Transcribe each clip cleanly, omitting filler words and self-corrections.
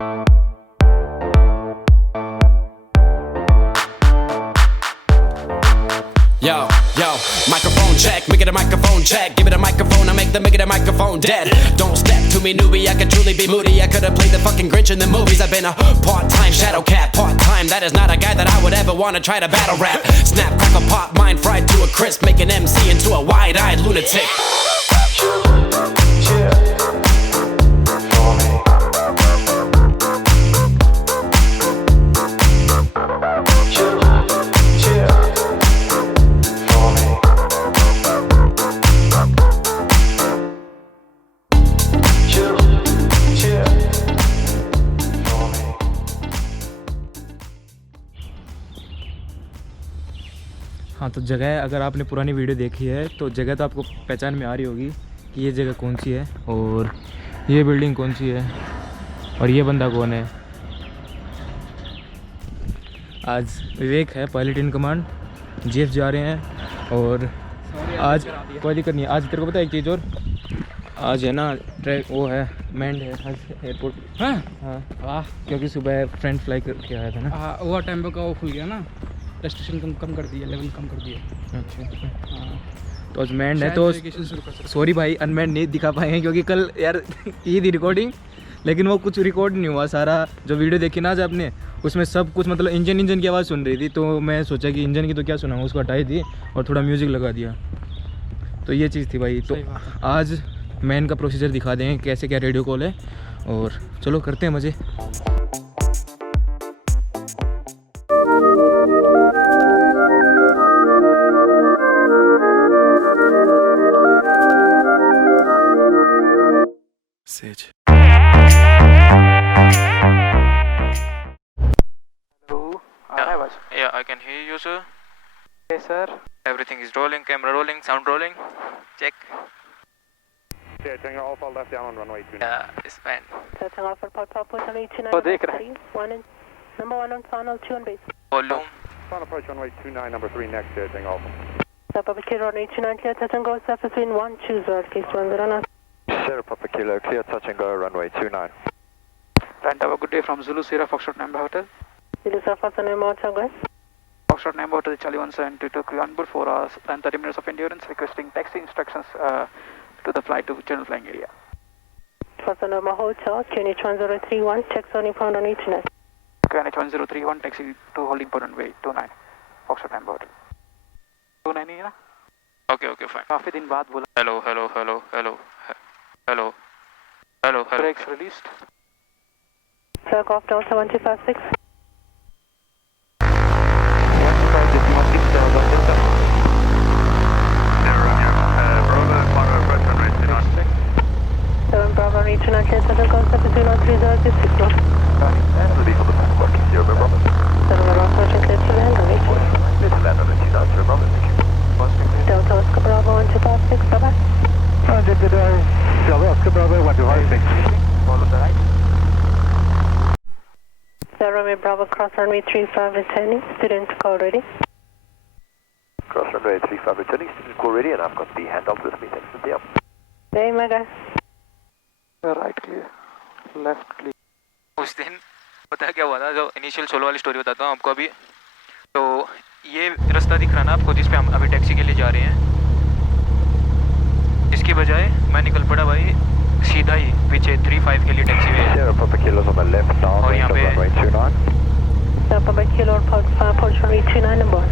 Yo, yo, microphone check, make it a microphone check. Give it a microphone, I make the microphone dead. Don't step to me, newbie, I could truly be moody. I could have played the fucking Grinch in the movies. I've been a part-time shadow cat, part-time. That is not a guy that I would ever want to try to battle rap. Snap, crackle, pop, mind fried to a crisp. Make an MC into a wide-eyed lunatic. हाँ, तो जगह अगर आपने पुरानी video देखी है तो जगह तो आपको पहचान में आ रही होगी कि ये जगह कौन सी है और ये बिल्डिंग कौन सी है और ये बंदा कौन है। आज विवेक है पायलट इन कमांड, जीएफ जा रहे हैं। और आज कोई दिक्कत नहीं है। आज तेरे को पता है एक चीज़ और, आज है ना ट्रैक वो है मैंड है आज एयरपोर्ट। हाँ हाँ वाह, क्योंकि सुबह फ्रेंड फ्लाई करके आया था ना। हाँ, ओवर टाइम का वो खुल गया ना, रेस्ट्रिक्शन कम कर दिया, लेवल कम कर दिया। अच्छा हाँ, तो आज मैंड है तो सॉरी भाई अनमैंड नहीं दिखा पाए हैं क्योंकि कल यार की थी रिकॉर्डिंग, लेकिन वो कुछ रिकॉर्ड नहीं हुआ। सारा जो वीडियो देखी ना आज आपने उसमें सब कुछ मतलब इंजन की आवाज़ सुन रही थी, तो मैं सोचा कि इंजन की तो क्या सुनाऊँ, उसको हटाई थी और थोड़ा म्यूज़िक लगा दिया। तो ये चीज़ थी भाई। तो आज मैन का प्रोसीजर दिखा देंगे कैसे क्या रेडियो कॉल है और चलो करते हैं मज़े। Yeah, I can hear you, sir. Yes, sir. Everything is rolling, camera rolling, sound rolling. Check. Yeah, Tango Alpha left down on runway 29. Yeah, it's fine. Tango Alpha Papa on 89. Oh, देख रहा है। Number 1 on final 2 on base. Volume. Final approach runway 29, number 3 next, Tango Alpha. Papa Kilo on 89, clear touch and go, surface wind 1, choose right, case 10 Sierra Papa Kilo, clear touch and go, runway 29. And have a good day from Zulu Sierra Foxtrot Number Hotel. Zulu Surface on Nemo Hotel, Foxtrot Number Hotel, Charlie 172 on board 4 hours and 30 minutes of endurance, requesting taxi instructions to the flight to general flying area. First on Nemo Hotel, QNH 1031, check Sony pound on 89. QNH 1031, taxi to holding point runway 29, Foxtrot Number Hotel. 29 ही है ना? Okay, fine. काफी दिन बाद बोला। Hello. Brakes released. Circle off Delta 1256. Bravo, reach 9, clear touch and go, surface wind 130 knots. And release on the back, working 0, Bravo. 7 approaching clear to land, reach. This is land on the 2000, Bravo, thank you. Delta Oscar Bravo 1256, bye-bye. Roger, good day. Delta Oscar Bravo 1256. Follow the right. Runway Bravo, cross runway 35 returning, student call ready. Cross runway 35 returning, student call ready, and I've got the handout with me, thanks for the up. Hey, my guy. Right clear, left clear. उस दिन पता है क्या हुआ था, जो initial solo वाली story बताता हूँ आपको अभी। तो ये रास्ता दिख रहा ना आपको जिस पे हम अभी टैक्सी के लिए जा रहे हैं, इसकी बजाय मैं निकल पड़ा भाई सीधा ही पीछे 35 के लिए टैक्सी में। Sierra Papa Kilo's on the left, down और यहाँ पे runway 29. Papa Kilo report, approach runway 29 number 1.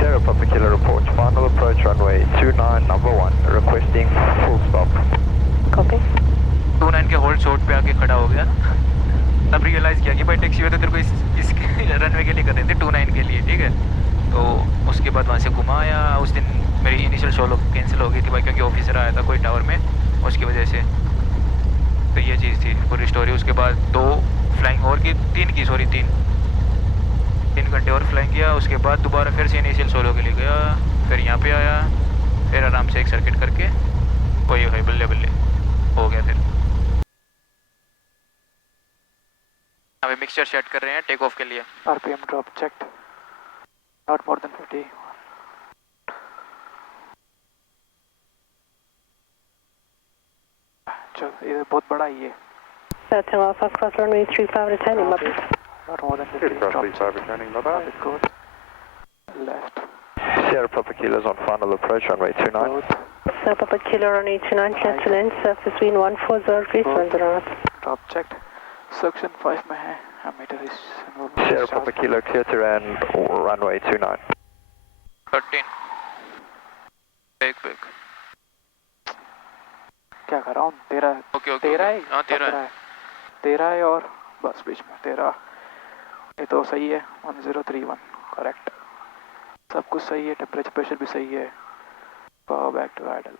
Sierra Papa Kilo reports final approach runway 29, number 1, requesting full stop. Copy. 29 के होल्ड शॉट पे आके खड़ा हो गया, तब रियलाइज़ किया कि भाई टैक्सी में तो तेरे को इसके रनवे के लिए कर रहे थे 29 के लिए, ठीक है। तो उसके बाद वहाँ से घुमाया। उस दिन मेरी इनिशियल सोलो कैंसिल हो गई थी भाई, क्योंकि ऑफिसर आया था कोई टावर में, उसकी वजह से। तो ये चीज़ थी पूरी स्टोरी। उसके बाद 2 फ्लाइंग और की 3 घंटे और फ्लाइंग किया। उसके बाद दोबारा फिर से इनिशियल सोलो के लिए गया, फिर यहाँ पे आया, फिर आराम से एक सर्किट करके वही भाई बल्ले हो गया। फिर अभी मिक्सचर सेट कर रहे हैं टेक ऑफ के लिए। RPM drop checked, not more than 50. चल, ये बहुत बड़ा ही है। Setting off across runway 35 returning, bye. Not more than 15 Cross drops. 35 returning, bye-bye. With code. Left. Sierra Papa Kilo's on final approach, runway 29. Code. Sierra Papa Kilo runway 29, clear to land, surface wind 140 degrees, 10 knots. Drop checked. Suction 5 में है. Meter is Sierra Papa Kilo clear to land, runway 29. 13 back क्या कर रहा हूँ? तेरा okay तेरा है? हाँ तेरा है तेरा है और बस बीच में तेरा. ये तो सही है. 1031 करेक्ट. सब कुछ सही है. टेम्परेचर प्रेशर भी सही है. Power back to idle.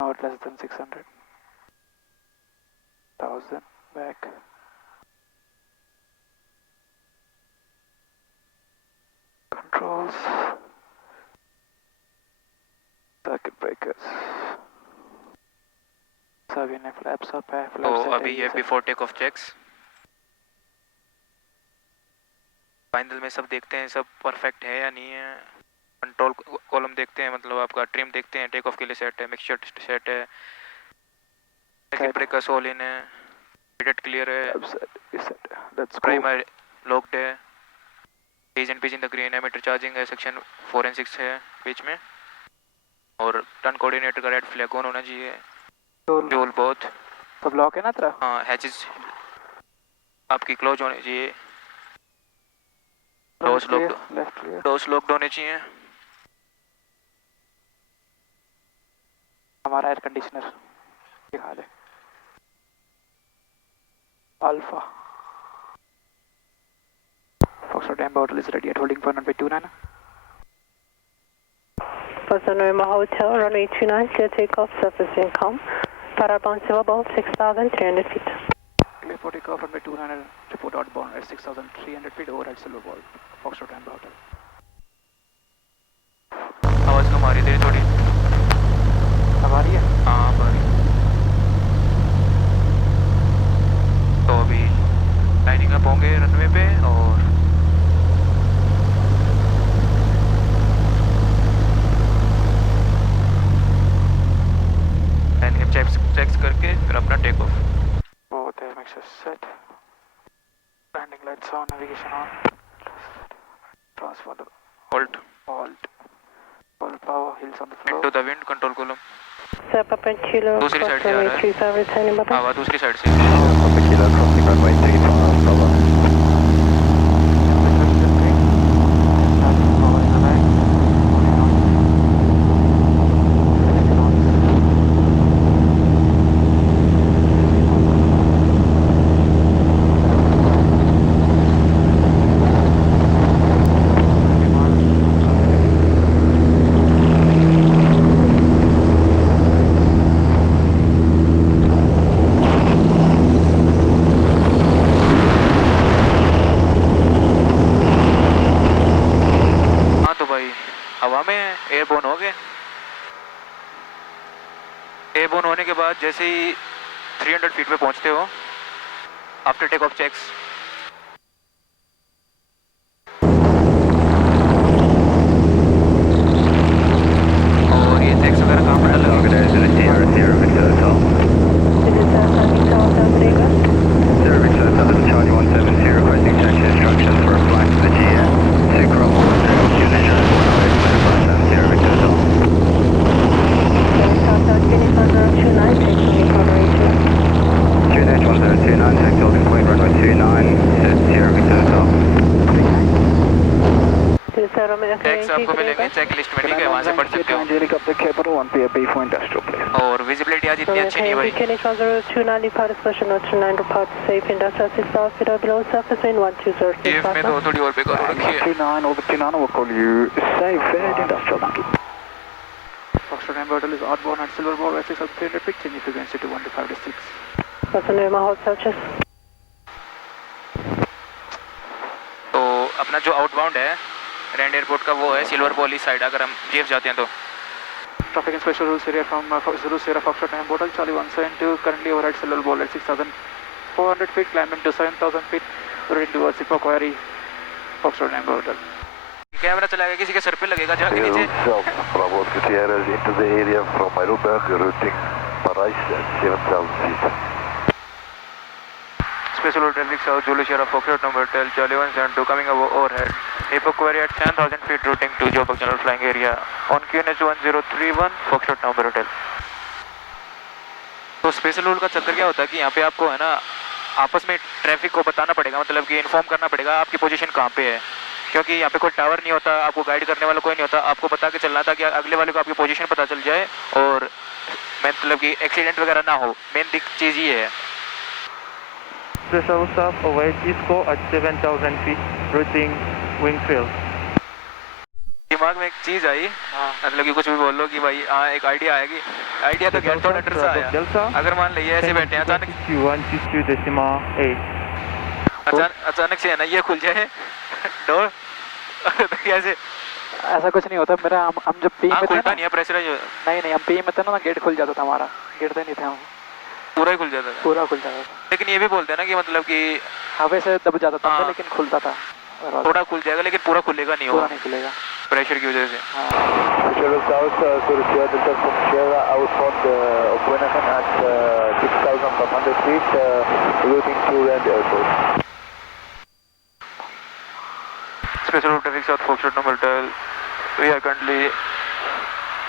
Not less than 600. 1000 back. Controls. Circuit breakers. सभी ने फ्लैप्स अप है. तो अभी ये before take off checks final में सब देखते हैं सब परफेक्ट है या नहीं है. कंट्रोल कॉलम देखते हैं मतलब आपका ट्रिम देखते हैं. टेक ऑफ के लिए सेट है. मिक्सचर सेट है. सर्किट ब्रेकर्स ऑल इन है. हिट क्लियर है. प्राइमर लॉक्ड है. Page and page in the green. Ammeter charging है. सेक्शन 4 and 6 है बीच में. और टर्न कोऑर्डिनेटर का रेड फ्लैग ऑन होना चाहिए. फ्यूल बोथ सब लॉक है ना तेरा? हाँ हैचेस आपकी क्लोज होनी चाहिए. डोर्स लॉक्ड होने चाहिए. हमारा एयर कंडीशनर दिखा दे. Alpha Foxtrot Amber Hotel is ready at holding for runway 29. Panorama Hotel, runway 29, clear takeoff, surface wind calm. Parabound silver above 6,300 feet. Clear for takeoff runway 29. Report outbound at 6,300 feet overhead Silver Ball. Foxtrot Amber Hotel. आवाज़ कम आ रही है थोड़ी. अब आ रही है? हाँ अब आ रही है. तो अभी लाइनिंग अप होंगे रनवे पे और लाइनिंग चेक्स करके फिर अपना take off. Both air mixers set. Landing lights on, navigation on. Transponder. Hold Halt. Full power, heels on the floor. Into the wind. Control column Sierra Papa Kilo, दूसरी cross side से आ runway रहा है. 35 returning, bye. आवाज़ दूसरी side से. Papa Kilo crossing runway 35, bye-bye. Power in the back. Airborne हो गए. Airborne होने के बाद जैसे ही 300 फीट पे पहुंचते हो आफ्टर टेक ऑफ चेक्स और ये चेक्स वगैरह काम में लगा. Sierra Victor Hotel. This is Sierra Victor Hotel, Vegas. Sierra Victor Hotel, Charlie 170, requesting taxi instructions for a flight to the GM. Sierra Victor Hotel. QNH 1029, taxi holding point runway 29, set Sierra Victor Hotel. Checks आपको मिलेंगे check list में. ठीक है वहाँ से पढ़ सकते हो. Helicopter capital 1PA for industrial place. और विजिबिलिटी आज इतनी अच्छी नहीं भाई. QNH 1029, depart special note 29, depart safe industrial 6,000 feet or below, surface wind 120. GF में तो थोड़ी और बेकार हो रखी है. 39, over 39, we'll call you safe at industrial. Thank you. Foxtrot Amber Hotel is outbound at Silver Ball, 6,300 feet, changing frequency to 125-6. Panorama Hotel, check. तो अपना जो आउटबाउंड है रैंड एयरपोर्ट का वो है सिल्वर बॉल इस साइड. अगर हम जीएफ जाते हैं तो Traffic and special rules area from Zulu Sierra Foxtrot Amber Hotel, Charlie 172, currently overhead Silver Ball at 6,400 feet, climbing to 7,000 feet, routing towards Sipa Quarry, Foxtrot Amber Hotel. Camera चलाएगा किसी के sir पे लगेगा जाके नीचे. Bravo Gutierrez into the area from Heidelberg, routing Parijs at 7,000 feet. Special Hotel Rick South Zulu Sierra Foxtrot number Hotel Charlie 172 coming overhead. Apex query at 10,000 feet routing to Joburg General Flying Area on QNH 1031 Foxtrot number Hotel. तो special rule का चक्कर क्या होता है कि यहाँ पे आपको है ना आपस में ट्रैफिक को बताना पड़ेगा, मतलब कि इन्फॉर्म करना पड़ेगा आपकी पोजीशन कहाँ पे है, क्योंकि यहाँ पे कोई टावर नहीं होता, आपको गाइड करने वाला कोई नहीं होता, आपको बता के चलना था कि अगले वाले को आपकी पोजीशन पता चल जाए और मतलब कि एक्सीडेंट वगैरह ना हो, मेन चीज़ ये है। Special staff await Cisco at 7,000 feet routing Wingfield. दिमाग में एक चीज़ आई, मतलब कि कुछ भी बोल लो कि भाई हाँ एक आइडिया आएगी, आइडिया तो गेट ऑर्डर से आया। अगर मान लीजिए ऐसे बैठे हैं अचानक से है ना ये खुल जाए डोर कैसे? ऐसा कुछ नहीं होता मेरा, हम जब पी में थे खुलता ना, नहीं है प्रेशर जो नहीं हम पी में थे ना गेट खुल जाता था हमारा, गिरते नहीं थे हम, पूरा ही खुल जाता था। पूरा खुल जाता था, लेकिन ये भी बोलते हैं ना कि मतलब कि हवा से दब जाता था हाँ। लेकिन खुलता था, थोड़ा खुल जाएगा लेकिन पूरा खुलेगा नहीं, पूरा होगा नहीं खुलेगा प्रेशर की वजह से। Special South, Zulu Sierra Delta from Sierra outbound of Buenahan at 6,500 feet, routing to Rand Airport. Special Route Traffic South Foxtrot number Hotel. We are currently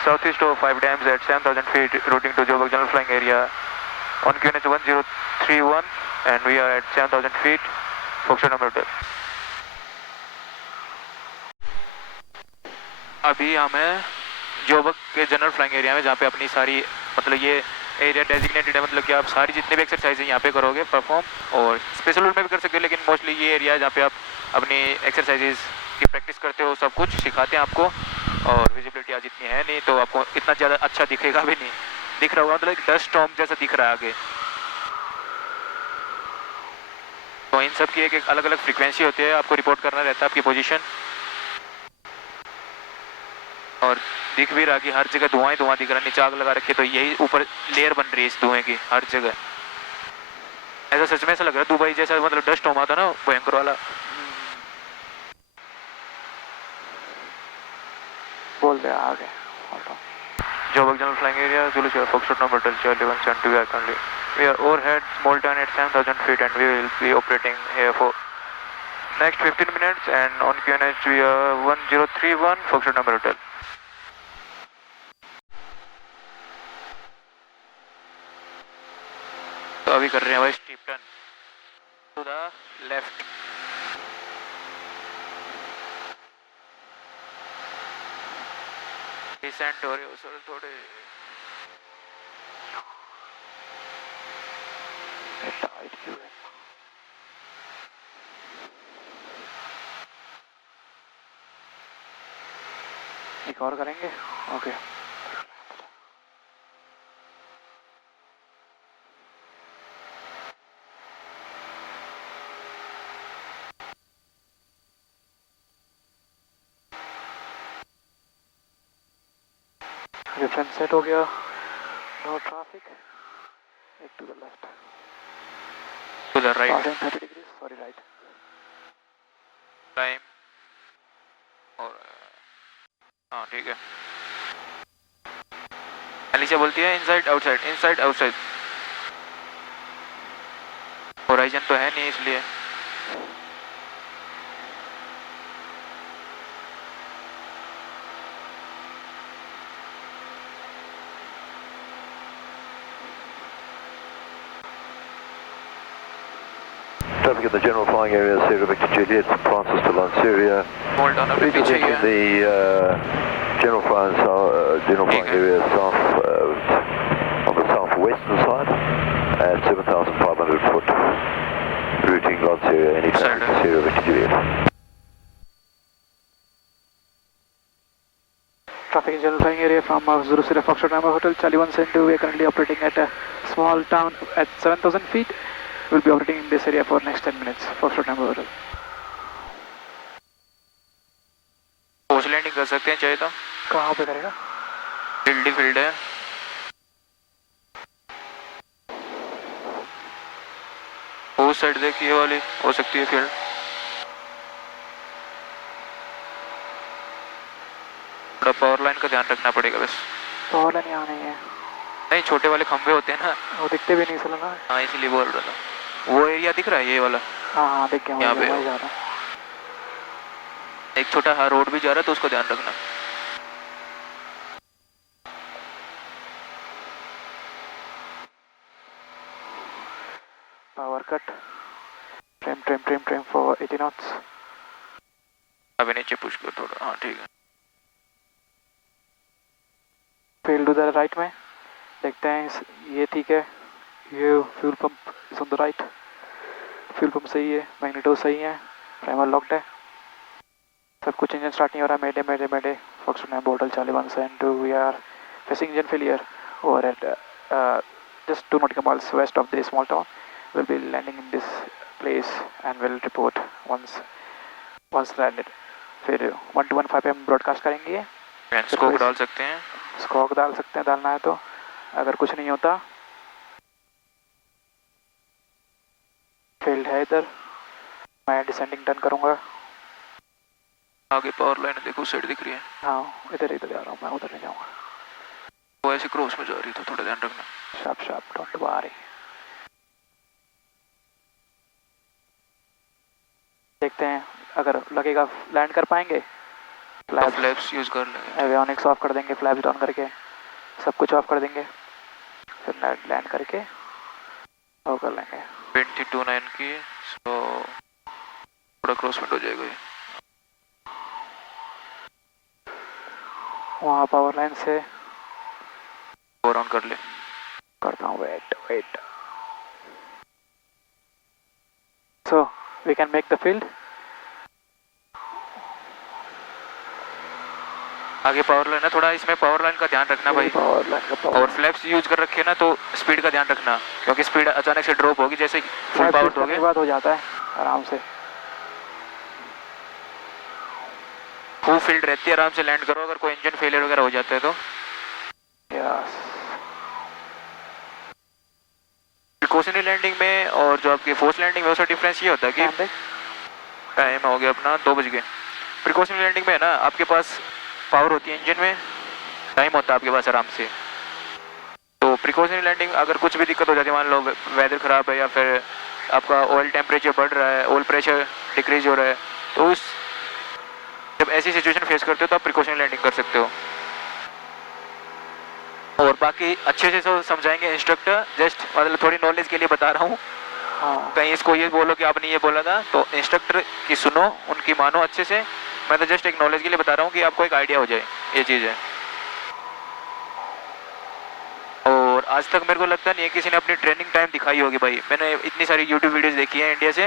southeast of 5 dams at 7,000 feet, routing to Joburg General Flying Area on QNH 1031, and we are at 7,000 feet, Foxtrot number Hotel. अभी हमें जोबक के general flying area में, जहाँ पे अपनी सारी मतलब ये एरिया डेजिग्नेटेड है, मतलब कि आप सारी जितने भी एक्सरसाइज यहाँ पे करोगे परफॉर्म, और स्पेशल रूट में भी कर सकते हो, लेकिन मोस्टली ये एरिया है जहाँ पे आप अपनी एक्सरसाइजेज की प्रैक्टिस करते हो, सब कुछ सिखाते हैं आपको। और विजिबिलिटी आज इतनी है नहीं तो आपको इतना ज़्यादा अच्छा दिखेगा भी नहीं, दिख रहा होगा मतलब एक डस्ट स्टॉर्म जैसा दिख रहा है आगे। तो इन सब की एक अलग अलग फ्रिक्वेंसी होती है, आपको रिपोर्ट करना रहता है आपकी पोजीशन, और दिख भी रहा कि हर जगह धुआं ही धुआं दिख रहा है, नीचे आग लगा रखी है, तो यही ऊपर लेयर बन रही है इस धुएं की हर जगह। ऐसा सच में ऐसा लग रहा है दुबई जैसा, मतलब डस्ट होमा था ना भयंकर वाला। बोल दे आगे। Joburg General Flying Area, Zulu Sierra Foxtrot number Hotel Charlie 172 air currently. We are overhead small town at 7,000 feet and we will be operating here for next 15 minutes, and on QNH we are 1031 Foxtrot number Hotel. तो अभी कर रहे हैं भाई steep turn to the left. Descent हो रहे हो sir थोड़े, एक और करेंगे। ओके डिफरेंस सेट हो गया, नो ट्रैफिक, एक to the left, to the right 30 degree, sorry right, time, और हाँ ठीक है। एलिशा बोलती है inside outside, inside outside, horizon तो है नहीं इसलिए। Traffic in the general flying area, Sierra Victor Juliet, St. Francis to Lanceria. Hold on अभी पीछे ही Reposition है। the general flying area south on the southwestern side at 7,500 foot, routing Lanceria, any traffic to Sierra Victor Juliet. traffic in general flying area from Zulu Sierra Foxtrot Number Hotel Charlie 172. We are currently operating at a small town at 7,000 feet. We'll be operating in this area for next 10 minutes. Foxtrot Number Hotel. Post landing कर सकते हैं चाहे तो। कहाँ पे करेगा? Field है। उस साइड देखिए, ये वाली हो सकती है फील्ड। थोड़ा पावर लाइन का ध्यान रखना पड़ेगा बस। पावर लाइन यहाँ नहीं है। नहीं छोटे वाले खंभे होते हैं ना, वो दिखते भी नहीं इसलिए ना। हाँ इसलिए बोल रहा था। वो एरिया दिख रहा है ये वाला, हाँ हाँ देख के यहाँ पे वहीं जा रहा हूँ। एक छोटा हाँ रोड भी जा रहा है तो उसको ध्यान रखना। Power cut, trim for 80 knots. अभी नीचे पुश कर थोड़ा, हाँ ठीक है। फील्ड उधर राइट में देखते हैं, ये ठीक है, ये fuel pump is on the right, fuel pump सही है, मैग्नेटो सही है, प्राइमर लॉक्ड है, सब कुछ। इंजन स्टार्ट नहीं हो रहा, मेडे फॉक्सट्रॉट है बोर्डल Charlie 172, we are facing engine failure over at just 2 nautical miles west of this small town. We'll be landing in this place and we'll report once landed. फिर 1 to 1 5 PM broadcast करेंगे। Scope डाल सकते हैं, scope डाल सकते हैं, डालना है तो। अगर कुछ नहीं होता, फील्ड है इधर, मैं डिसेंडिंग टर्न करूँगा। आगे पावर लाइन देखो, उस साइड दिख रही है। हाँ इधर जा रहा हूँ मैं, उधर नहीं जाऊँगा। वो ऐसे क्रॉस में जा रही है तो थोड़ा ध्यान रखना। Sharp don't worry. देखते हैं अगर लगेगा लैंड कर पाएंगे, फ्लैप्स यूज कर लेंगे, एवियोनिक्स ऑफ कर देंगे, फ्लैप्स डाउन करके सब कुछ ऑफ कर देंगे, फिर लैंड करके वो कर लेंगे। 29 की, सो थोड़ा क्रॉस विंड हो जाएगा ये। वहाँ पावर लाइन से ओवर ऑन कर ले, करता हूँ। Wait so we can make the field. आगे पावर लाइन है, थोड़ा इसमें पावर लाइन का ध्यान रखना भाई। पावर लाइन का और फ्लैप्स यूज कर रखे हैं ना तो स्पीड का ध्यान रखना, क्योंकि स्पीड अचानक से ड्रॉप होगी, जैसे फुल पावर दोगे बाद हो जाता है आराम से। फुल फील्ड रहती है, आराम से लैंड करो। अगर कोई इंजन फेलियर वगैरह हो जाता है तो प्रिकॉशनरी लैंडिंग में और जो आपकी फोर्स लैंडिंग में उसका डिफरेंस ये होता है कि टाइम हो गया अपना 2 बज गए। प्रिकॉशनरी लैंडिंग में है ना, आपके पास पावर होती है इंजन में, टाइम होता है आपके पास आराम से। तो प्रिकॉशनरी लैंडिंग अगर कुछ भी दिक्कत हो जाती है, मान लो वेदर ख़राब है या फिर आपका ऑयल टेम्परेचर बढ़ रहा है, ऑयल प्रेशर डिक्रीज हो रहा है, तो उस जब ऐसी सिचुएशन फेस करते हो तो आप प्रिकॉशनरी लैंडिंग कर सकते हो। और बाकी अच्छे से समझाएंगे इंस्ट्रक्टर, जस्ट मतलब थोड़ी नॉलेज के लिए बता रहा हूँ। हाँ कहीं इसको ये बोलो कि आपने ये बोला था, तो इंस्ट्रक्टर की सुनो, उनकी मानो अच्छे से। मैं तो जस्ट एक नॉलेज के लिए बता रहा हूँ कि आपको एक आइडिया हो जाए, ये चीज़ है। और आज तक मेरे को लगता नहीं है किसी ने अपनी ट्रेनिंग टाइम दिखाई होगी भाई। मैंने इतनी सारी यूट्यूब वीडियोस देखी हैं इंडिया से,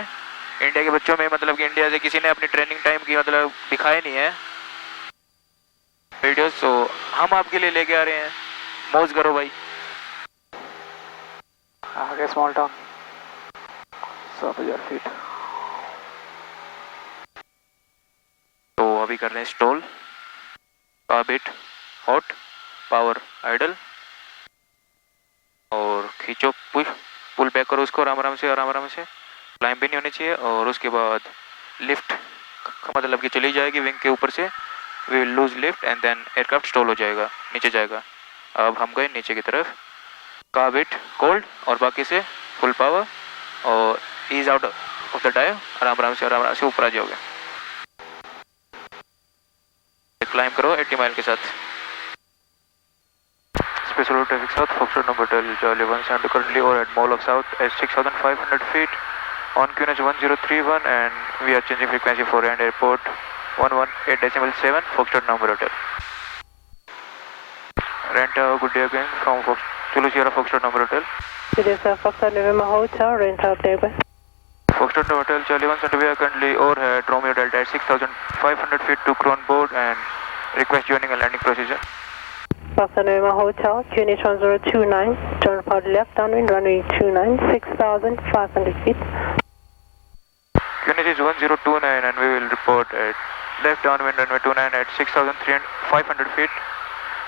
इंडिया के बच्चों में, मतलब कि इंडिया से किसी ने अपनी ट्रेनिंग टाइम की मतलब दिखाया नहीं है वीडियोस। तो हम आपके लिए लेके आ रहे हैं, मौज करो भाई। आगे स्मॉल टाउन 100,000 फीट। तो अभी कर रहे हैं स्टॉल, कार्बिट हॉट, पावर आइडल, और खींचो पुल बैक करो उसको आराम आराम से। क्लाइंब भी नहीं होनी चाहिए। और उसके बाद लिफ्ट मतलब कि चली जाएगी विंग के ऊपर से, we will lose lift and then aircraft stall हो जाएगा, नीचे जाएगा। अब हम गए नीचे की तरफ, कार्बिट कोल्ड और बाकी से फुल पावर, और ease out of the dive, आराम से ऊपर आ जाओगे। क्लाइंब करो 80 माइल के साथ। Special traffic south, foxtrot number tail Charlie 172 currently over at Mall of South at 6,500 feet on QNH 1031 and we are changing frequency for Rand Airport 118.7 Foxtrot number hotel. Rand good day again from Zulu Sierra Foxtrot number hotel. It is a Foxtrot November Hotel, rent out there. Foxtrot Hotel Charlie 172, we are currently overhead Romeo Delta at 6,500 feet to crew on board and request joining a landing procedure. Foxtrot November Hotel, QNH 1029, turn for left downwind, runway 29, 6,500 feet. QNH is 1029 and we will report at left downwind runway 29 at 6,500 feet,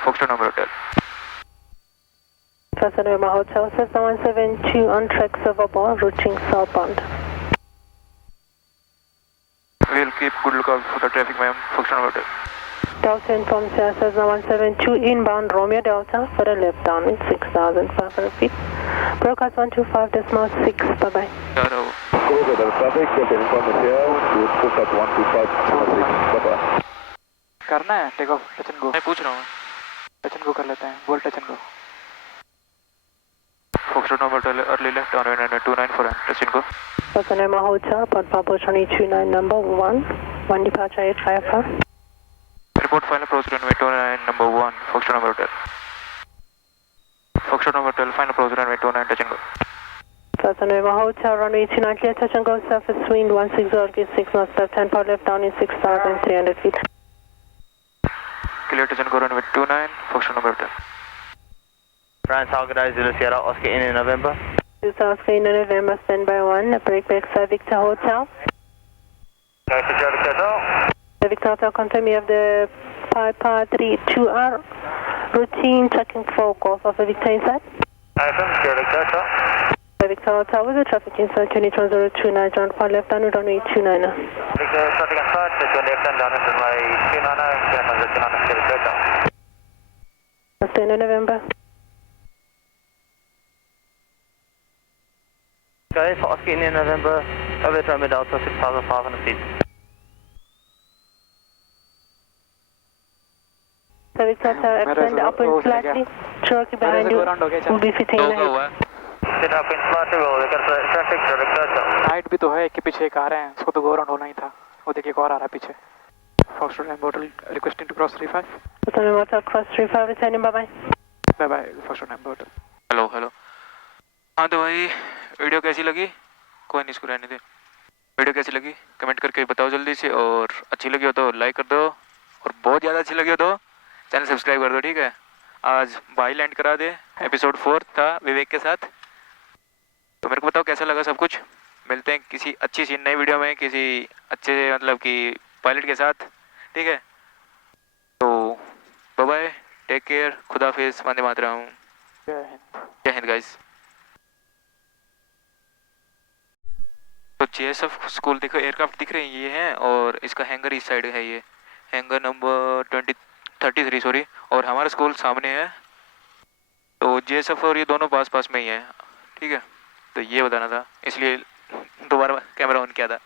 Foxtrot number hotel. Foxtrot November Hotel, Cessna 172 on track Silverball, routing southbound. We will keep good lookout for the traffic, ma'am, Foxtrot number hotel. Delta informs Cessna 172 inbound Romeo Delta for a left downwind 6,500 feet. Broadcast 125.6, bye-bye. क्या रहा हो? करना है take off touch and go. मैं पूछ रहा हूँ। Touch and गो कर लेते हैं, बोल touch and go. Foxtrot number 12 early left downwind and 294 touch and go. Sonoma Hotel, Port Papa 229 number 1, 1 departure 855. Report final approach runway 29 number 1 Foxtrot number 12. Foxtrot number 12 final approach runway 29 touch and go. Sonoma Hotel, runway 29 clear, touch and go, surface wind 160, 6 knots left, 10 power left down in 6,300 feet. Clear touch and go runway 29 Foxtrot number 12. France organized Zulu Sierra Oscar in November. Oscar in November, standby 1, break backside Victor Hotel. The Victor Hotel, confirm you have the Piper 32R routine checking for Golf of Victor inside. The Victor Hotel with the traffic inside, Unit 1029, John 4 left down, runway 29. Traffic inside, left and down runway 29, Stay in November. Guys, for Oscar in November, over runway Delta 6,500 feet. The Victor Hotel, extend upwind slightly, Cherokee behind you, will be fitting in ahead. Sit up in slightly, we'll look at the traffic, height भी तो है कि पीछे एक आ रहे हैं, उसको तो गो अराउंड होना ही था। वो देखिए एक और आ रहा है पीछे। Foxtrot and Hotel requesting to cross 35. Sonoma Hotel, cross 35, returning, bye-bye. Bye bye Foxtrot and Hotel. Hello hello. हाँ तो भाई वीडियो कैसी लगी? कोई नहीं, इसको रहने दे। वीडियो कैसी लगी कमेंट करके बताओ जल्दी से, और अच्छी लगी हो तो लाइक कर दो, और बहुत ज़्यादा अच्छी लगी हो तो चैनल सब्सक्राइब कर दो, ठीक है। आज भाई लैंड करा दे, एपिसोड 4 था विवेक के साथ। तो मेरे को बताओ कैसा लगा सब कुछ। मिलते हैं किसी अच्छी सी नई वीडियो में, किसी अच्छे मतलब कि पायलट के साथ, ठीक है। तो bye bye, take care, खुदाफिज, Vande Mataram, जय हिंद गाइस। तो JSF स्कूल देखो, एयरक्राफ्ट दिख रहे हैं ये हैं, और इसका हैंगर इस साइड है, ये हैंगर नंबर 33 सॉरी, और हमारा स्कूल सामने है। तो JSF और ये दोनों पास पास में ही है, ठीक है। तो ये बताना था, इसलिए दोबारा कैमरा ऑन किया था।